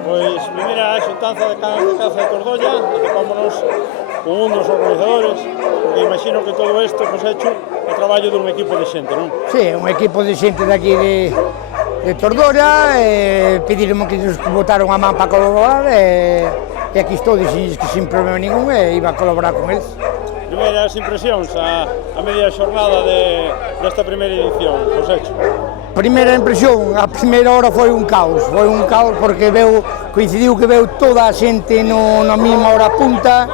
Pois, primeira xuntanza de canas de caza de Tordolla, atopámonos con un dos organizadores, porque imagino que todo isto pois, é hecho o traballo dun equipo de xente, non? Sí, un equipo de xente de aquí de Tordolla, pediron que nos botaron a man para colaborar, e aquí estou, dixen que sin problema ningún, e iba a colaborar con eles. Primeiras impresións a media xornada desta primeira edición, pois hecho. Primeira impresión, a primeira hora foi un caos porque coincidiu que veu toda a xente na mesma hora punta,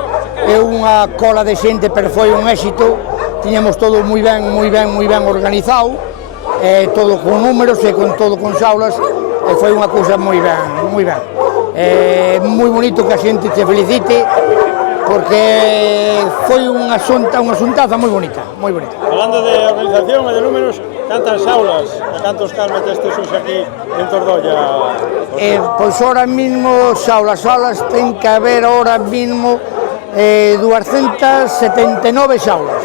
e unha cola de xente, pero foi un éxito, tiñamos todo moi ben organizado, todo con números e con xaulas, e foi unha cousa moi ben. Moi bonito que a xente te felicite, porque foi unha xuntanza moi bonita. Falando de organización e de números, cantas xaulas e cantos cans metestes hoxe aquí en Tordolla? Pois ahora mismo xaulas ten que haber ahora mismo 279 xaulas.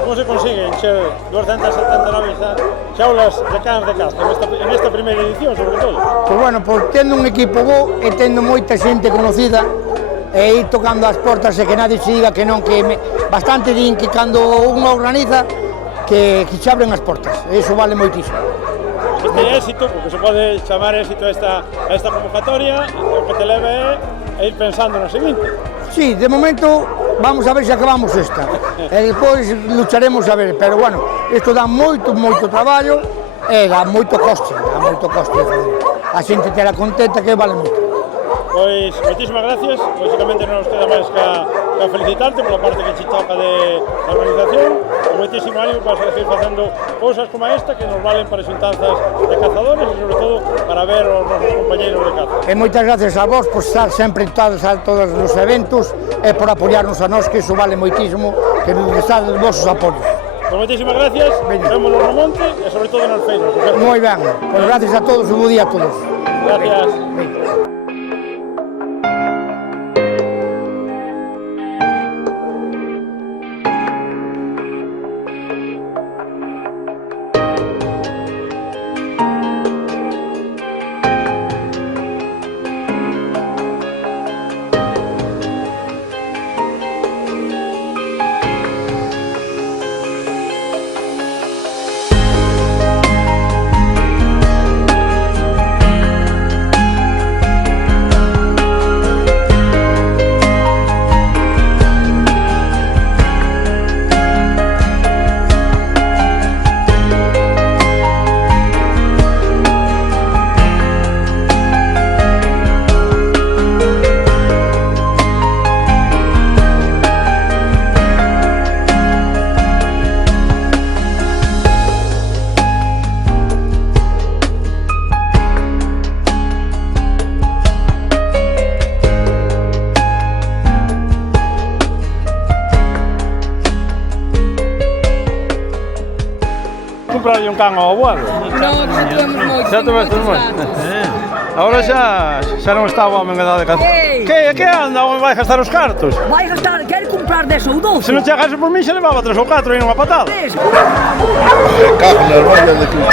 Como se consigue encher 279 xaulas de cans de caza en esta primeira edición, sobre todo? Pois bueno, tendo un equipo bo e tendo moita xente conocida, e ir tocando as portas e que nadie se diga que non, bastante din que cando unha organiza que se abren as portas, e iso vale moitísimo. Este éxito, porque se pode chamar éxito a esta convocatoria, o que te leve é ir pensando no seguinte. Sí, de momento vamos a ver se acabamos esta, e despois lucharemos a ver, pero bueno, isto dá moito traballo e dá moito coste, a xente terá contenta que vale moito. Pois, moitísimas gracias, lógicamente non nos queda máis que felicitarte pola parte que te toca de organización, e moitísimo ánimo para seguir facendo cousas como esta que nos valen para xuntanzas de cazadores e sobre todo para ver os nosos compañeiros de caza. E moitas gracias a vos por estar sempre en todos os eventos e por apoiarnos a nós, que iso vale moitísimo, que nos estades os vosos apoios. Pois moitísimas gracias, vémonos no monte e sobre todo nas feiras. Moi ben, pois gracias a todos, un bo día a todos. Gracias. comprarlle un can ao abuelo? Non, xa tuvemos moitos. Xa tivestes moito? Agora xa non está o home en edade de casar. Que anda? Onde vai gastar os cartos? Vai gastar, quere comprar 10 ou 12. Se non chegase por mí, xa levaba 3 ou 4 e nunha patada. Cago na rolla de club.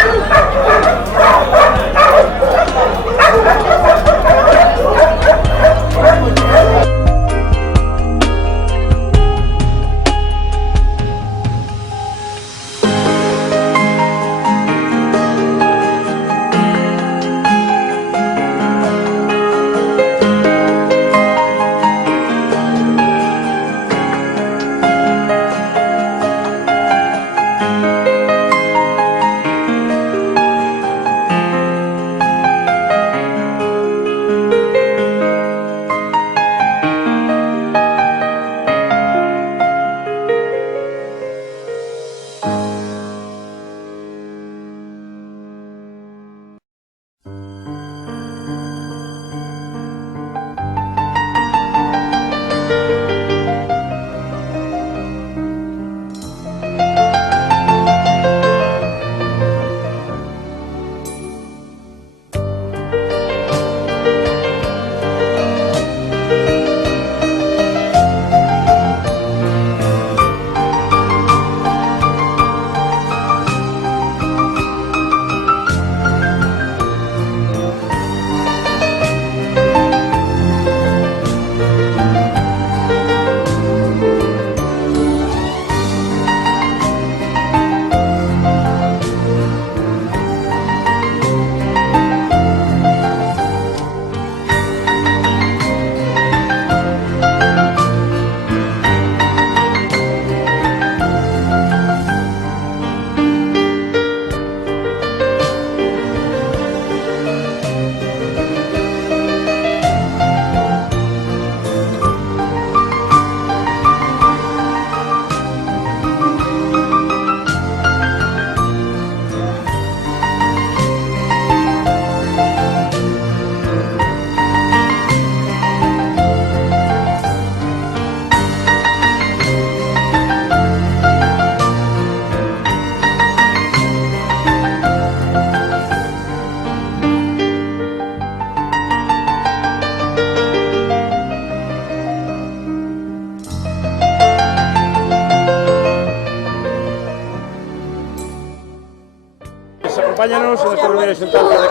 Acompáñanos en esta primeira xuntanza de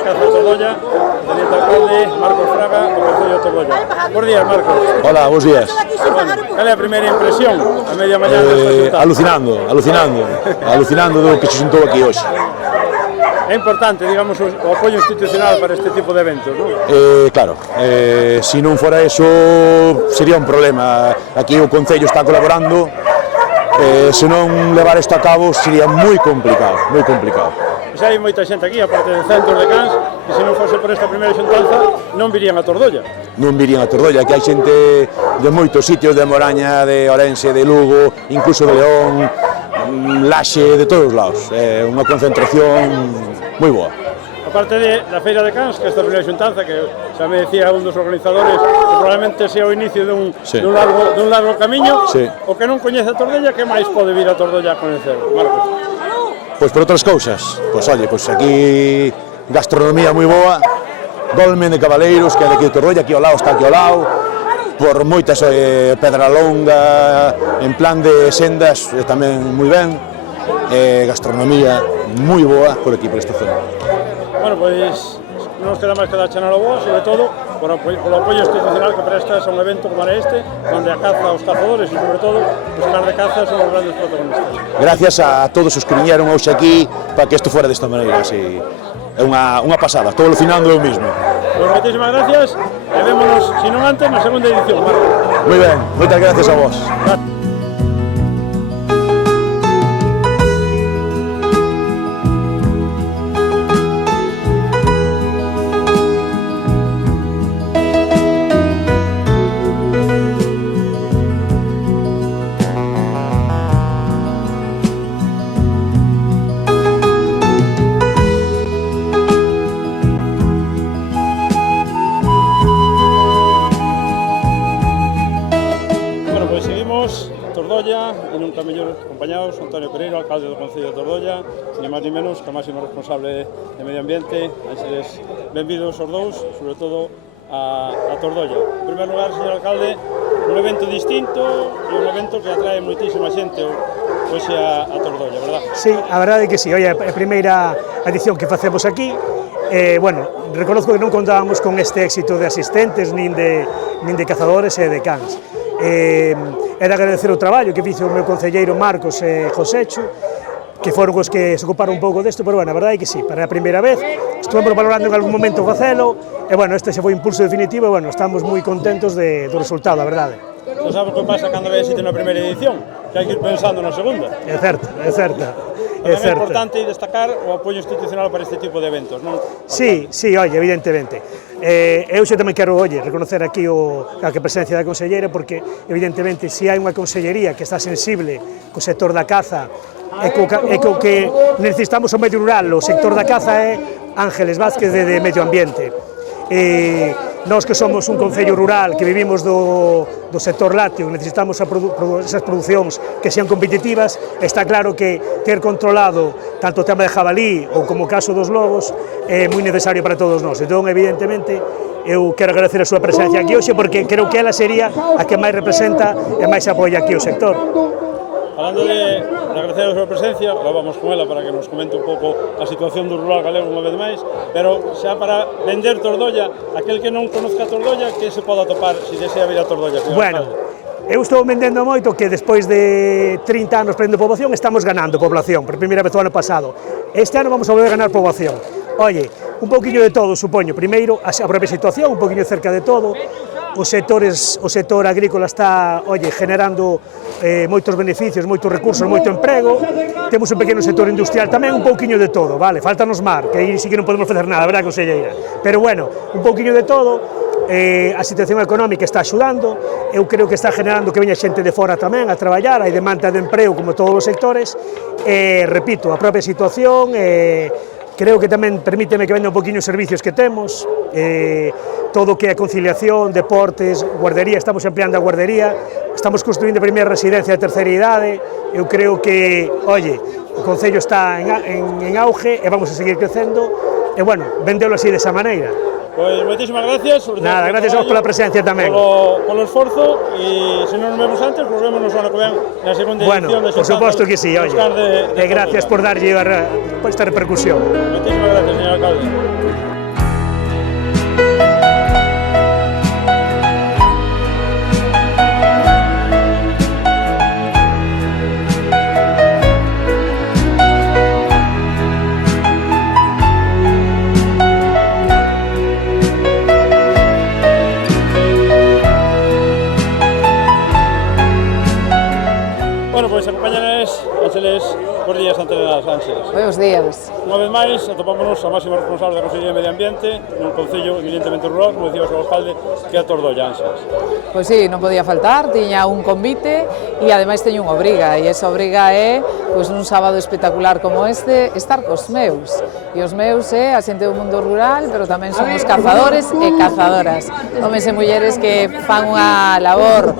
Caza de Tordolla, teniente alcalde Marcos Fraga, do Concello de Tordolla. Bos días, Marcos. Hola, bos días. Cal é a primeira impresión a media mañá desta xuntanza? Alucinando do que se xuntou aquí hoxe. É importante, digamos, o apoio institucional para este tipo de eventos, non? Claro, se non fora eso sería un problema. Aquí o Concello está colaborando, se non levar isto a cabo sería moi complicado, moi complicado. Xa hai moita xente aquí, aparte de centros de cans, e se non fose por esta primeira xuntanza, non virían a Tordolla. Non virían a Tordolla, que hai xente de moitos sitios, de Moraña, de Orense, de Lugo, incluso de León, Laxe, de todos os lados. É unha concentración moi boa. Aparte da Feira de Cans, que esta primeira xuntanza, que xa me decía un dos organizadores, que probablemente sea o inicio dun largo camiño, o que non coñece a Tordolla, que máis pode vir a Tordolla a coñecer? Marcos. Pois por outras cousas, pois oye, pois aquí gastronomía moi boa, dolmen de cabaleiros, que é de aquí de Tordolla, aquí ao lado, está aquí ao lado, por moitas pedra longa, en plan de sendas, tamén moi ben, gastronomía moi boa por aquí, por esta zona. Bueno, pois non nos queda máis que dar Chanaloboa, sobre todo polo apoio institucional que prestas a un evento como este, onde a caza aos cazadores e, sobre todo, os cans de caza son os grandes protagonistas. Gracias a todos os que viñeron hoxe aquí para que isto fuera desta maneira, así. É unha pasada, estou alucinando eu mismo. Pois moitísimas gracias e vémonos, se non antes, na segunda edición, Marco. Moi ben, moitas gracias a vos. acompañados Antonio Pereiro, alcalde do Concello de Tordolla, ni máis ni menos que a máxima responsable de Medio Ambiente. Anxeles, benvidos os dous, sobre todo a Tordolla. En primer lugar, señor alcalde, un evento distinto e un evento que atrae moitísima xente hoxe a Tordolla, verdad? Sí, a verdade é que sí. Oye, a primeira edición que facemos aquí, bueno, reconozco que non contábamos con este éxito de asistentes, nin de cazadores e de cans. É de agradecer o traballo que fixe o meu concelleiro Marcos e Josecho, que foron os que se ocuparon un pouco desto, pero bueno, a verdade é que sí, para a primeira vez, estuvemos valorando en algún momento facelo, e bueno, este xa foi o impulso definitivo, e bueno, estamos moi contentos do resultado, a verdade. Non sabes que pasa cando ve éxito na primeira edición, que hai que ir pensando na segunda. É certo, é certo. É importante destacar o apoio institucional para este tipo de eventos, non? Sí, oye, evidentemente. Eu xa tamén quero, reconocer aquí a presencia da conselleira, porque, evidentemente, se hai unha consellería que está sensible co sector da caza e co que necesitamos o medio rural, o sector da caza é Ángeles Vázquez de Medio Ambiente. Nós que somos un concello rural que vivimos do sector lácteo, necesitamos esas producións que sean competitivas, está claro que ter controlado tanto o tema de jabalí ou como o caso dos lobos é moi necesario para todos nós. Entón, evidentemente, eu quero agradecer a súa presencia aquí hoxe porque creo que ela sería a que máis representa e máis apoia aquí o sector. Falando de agradecer a súa presencia, agora vamos con ela para que nos comente un pouco a situación do rural galego unha vez máis, pero xa para vender Tordolla, aquel que non conozca Tordolla, que se pode atopar se desea vir a Tordolla? Bueno, eu estou vendendo moito que despois de 30 anos perdendo poboación estamos ganando población, por primeira vez o ano pasado. Este ano vamos a volver a ganar poboación. Oye, un pouquiño de todo, supoño. Primeiro, a propia situación, un pouquiño cerca de todo. O sector agrícola está, generando moitos beneficios, moitos recursos, moito emprego. Temos un pequeno sector industrial tamén, un pouquiño de todo, vale? Faltanos mar, que aí sí que non podemos facer nada, verdad, conselleira? Pero bueno, un pouquiño de todo. A situación económica está axudando, eu creo que está generando que veña xente de fora tamén a traballar, hai demanda de emprego como todos os sectores, repito, a propia situación, creo que tamén permíteme que venda un poquinho os servicios que temos, todo o que é conciliación, deportes, guardería, estamos ampliando a guardería, estamos construindo a primeira residencia de terceira idade, eu creo que, o Concello está en auge e vamos a seguir crecendo, e bueno, vendelo así desa maneira. Pois moitísimas gracias. Nada, gracias a vos pola presencia tamén. Polo esforzo, e se non nos vemos antes, volvemos no ano que ven na segunda edición de Xuntanzas. Bueno, por suposto que sí, e gracias por darlle esta repercusión. Moitísimas gracias, señor alcalde. Pois acompáñanes, Ángeles, bons días, Antonio Ángeles. Buenos días. Unha vez máis, atopámonos a máxima responsable da Consellería de Medio Ambiente nun concello eminentemente rural, como dicía o seu alcalde, que é a Tordolla, Ángeles. Pois sí, non podía faltar, tiña un convite e ademais teño unha obriga, e esa obriga é, pois nun sábado espectacular como este, estar cos meus. E os meus é a xente do mundo rural, pero tamén son os cazadores e cazadoras, homes e mulleres que fan unha labor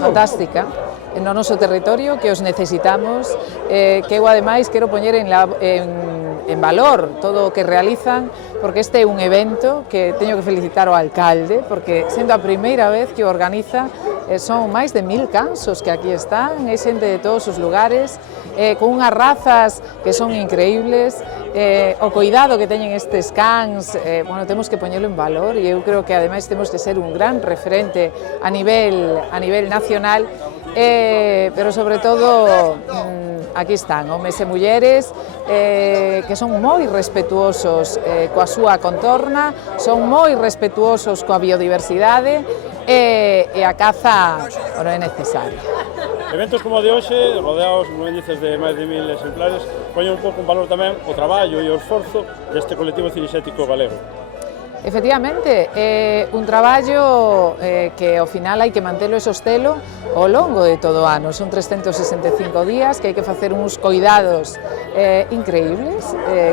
fantástica no noso territorio, que os necesitamos, que eu ademais quero poñer en valor todo o que realizan, porque este é un evento que teño que felicitar ao alcalde, porque sendo a primeira vez que o organiza, son máis de 1000 cansos que aquí están, é xente de todos os lugares, con unhas razas que son increíbles, o cuidado que teñen estes cans, bueno, temos que poñelo en valor, e eu creo que ademais temos que ser un gran referente a nivel nacional, pero sobre todo aquí están homes e mulleres que son moi respetuosos coa súa contorna, son moi respetuosos coa biodiversidade e a caza non é necesaria. Eventos como o de hoxe, rodeados con índices de máis de 1000 exemplares, poñen un pouco en valor tamén o traballo e o esforzo deste colectivo cinexético galego. Efectivamente, é un traballo que ao final hai que mantelo e sostelo ao longo de todo o ano. Son 365 días que hai que facer uns cuidados increíbles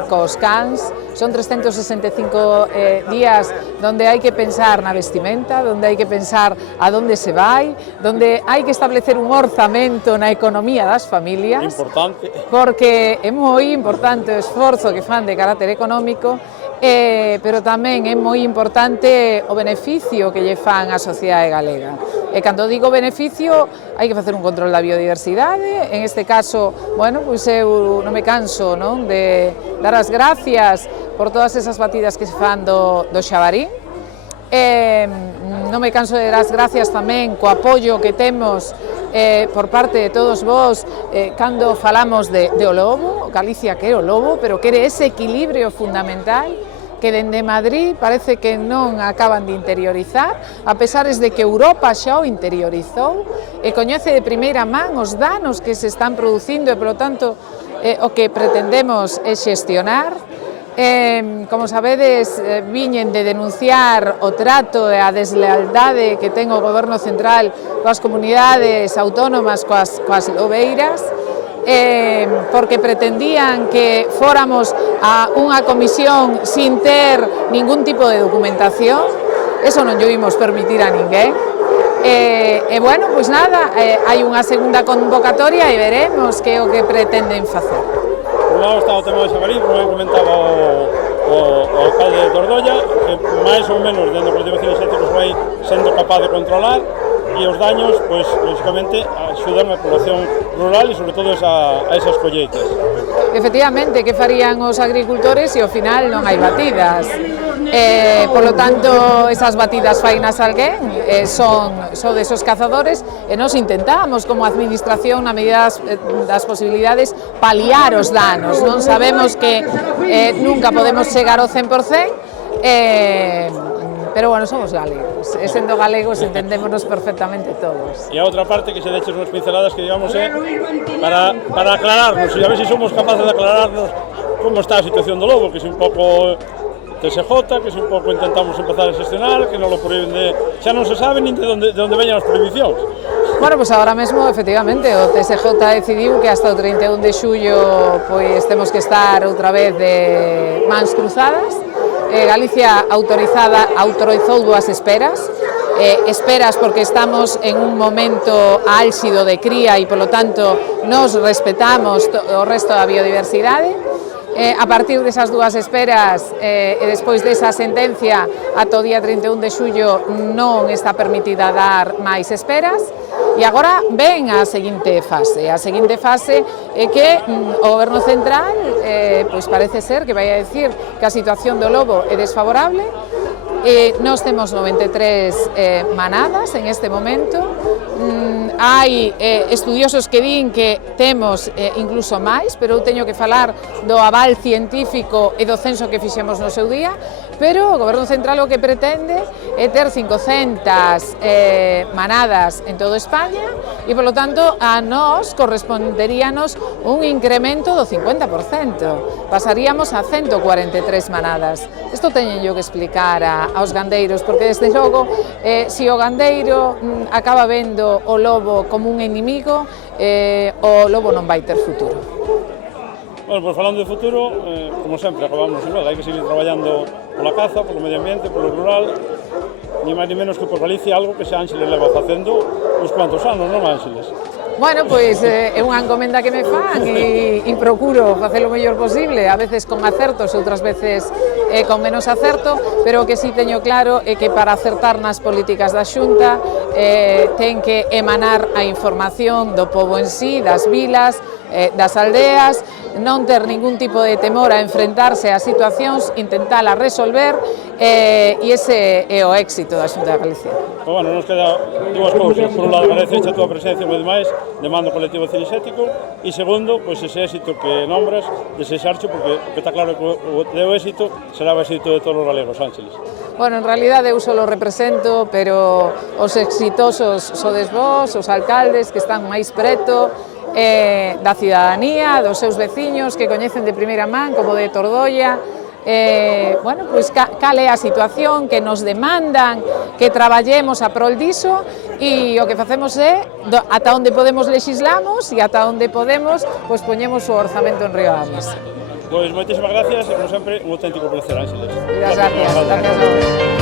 cos cans. Son 365 días donde hai que pensar na vestimenta, donde hai que pensar a donde se vai, donde hai que establecer un orzamento na economía das familias. Importante. Porque é moi importante o esforzo que fan de carácter económico, pero tamén é moi importante o beneficio que lle fan á sociedade galega. E cando digo beneficio, hai que facer un control da biodiversidade. En este caso, bueno, pois eu non me canso, non, de dar as gracias por todas esas batidas que se fan do xabarín. Non me canso de dar as gracias tamén co apoio que temos por parte de todos vós cando falamos de o lobo. Galicia quere o lobo, pero quere ese equilibrio fundamental que dende Madrid parece que non acaban de interiorizar, a pesares de que Europa xa o interiorizou e coñece de primeira man os danos que se están producindo e, polo tanto, o que pretendemos é xestionar. Como sabedes, viñen de denunciar o trato e a deslealdade que ten o Goberno Central coas comunidades autónomas, coas lobeiras, porque pretendían que fóramos a unha comisión sin ter ningún tipo de documentación. Eso non lle vimos permitir a ninguén. Bueno, pois nada, hai unha segunda convocatoria e veremos que é o que pretenden facer. Por un lado está o tema do xabarín, como comentaba o alcalde de Tordolla, que máis ou menos dentro do colectivo cinexético se vai sendo capaz de controlar, e os daños, pois, lógicamente, axudan a población rural e, sobre todo, a esas colleitas. Efectivamente, que farían os agricultores se ao final non hai batidas? Por lo tanto, esas batidas fainas alguén, son desos cazadores, e nos intentamos, como administración, na medida das posibilidades, paliar os danos. Non sabemos que nunca podemos chegar ao 100%, pero, bueno, somos galegos, e sendo galegos entendémonos perfectamente todos. E a outra parte que se deches unhas pinceladas que, digamos, é para aclararnos, e a ver se somos capaces de aclararnos como está a situación do lobo, que é un pouco TSJ, que é un pouco intentamos empezar a xestionar, que non lo prohíben xa non se sabe nin de onde veñan as prohibicións. Bueno, pois agora mesmo, efectivamente, o TSJ decidiu que hasta o 31 de xullo pois temos que estar outra vez de mans cruzadas. Galicia autorizou 2 esperas, esperas porque estamos en un momento álxido de cría e, polo tanto, nos respetamos o resto da biodiversidade. A partir desas 2 esperas e despois desa sentencia ata o día 31 de xullo non está permitida dar máis esperas. E agora ven a seguinte fase. A seguinte fase é que o Goberno Central pois parece ser que vai a decir que a situación do lobo é desfavorable. Nós temos 93 manadas en este momento. Hai estudiosos que din que temos incluso máis, pero eu teño que falar do aval científico e do censo que fixemos no seu día, pero o Goberno Central o que pretende é ter 500 manadas en todo España e, polo tanto, a nós corresponderíanos un incremento do 50%. Pasaríamos a 143 manadas. Isto teñen yo que explicar aos gandeiros, porque, desde logo, se o gandeiro acaba vendo o lobo como un inimigo, o lobo non vai ter futuro. Bueno, pois falando de futuro, como sempre, acabamos igual, hai que seguir traballando pola caza, polo medio ambiente, polo rural, ni máis ni menos que por Galicia, algo que se Ángeles leva facendo uns cuantos anos, non, Ángeles? Bueno, pois é unha encomenda que me fan e procuro facer o mellor posible, a veces con acertos, outras veces con menos acerto, pero o que si teño claro é que para acertar nas políticas da Xunta ten que emanar a información do pobo en sí, das vilas, das aldeas, non ter ningún tipo de temor a enfrentarse a situacións, intentala resolver, e ese é o éxito da Xunta de Galicia. Pues bueno, nos queda 2 cousas. Por un lado, agradecer a túa presencia moi demais, demando colectivo cinexético, e segundo, pois ese éxito que nombras, desexarcho, porque está claro que o teu éxito será o éxito de todos os galegos, Ángeles. Bueno, en realidade eu só lo represento, pero os exitosos sodes vós, os alcaldes que están máis preto da cidadanía, dos seus veciños que coñecen de primeira man, como de Tordolla, bueno, pois cal é a situación que nos demandan que traballemos a prol diso, e o que facemos é ata onde podemos legislamos e ata onde podemos pois poñemos o orzamento en río a mesa. Pois moitísimas gracias e como sempre un auténtico placer, Ángeles. Gracias a vos.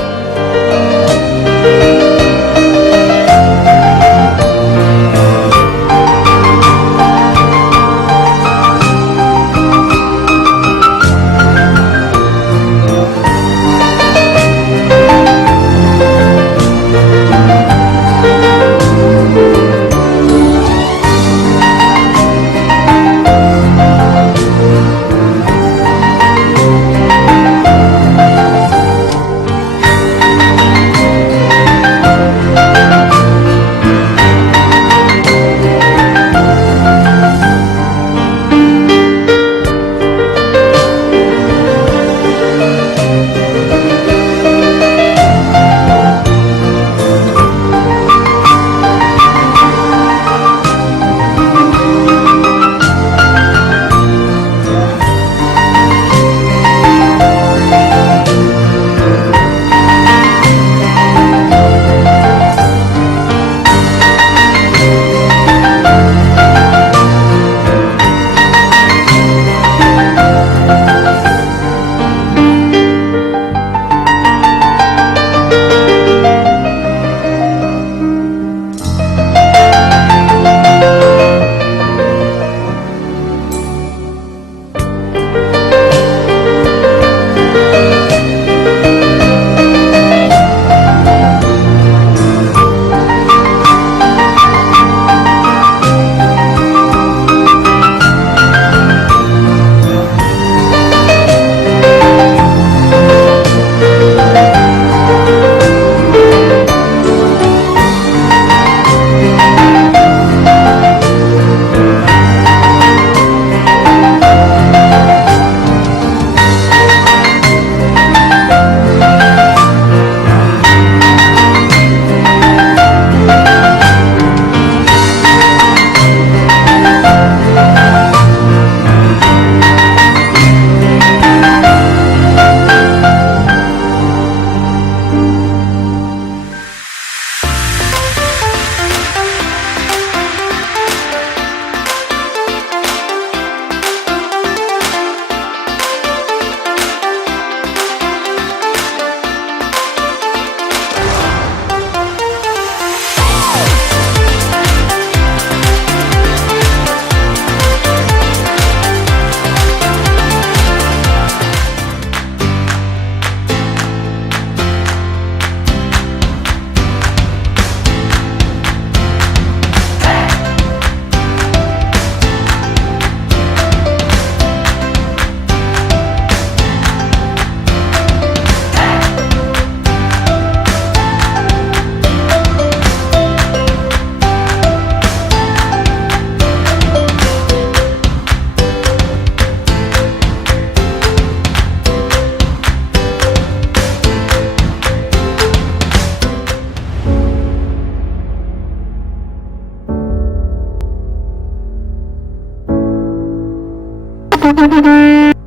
Thank you.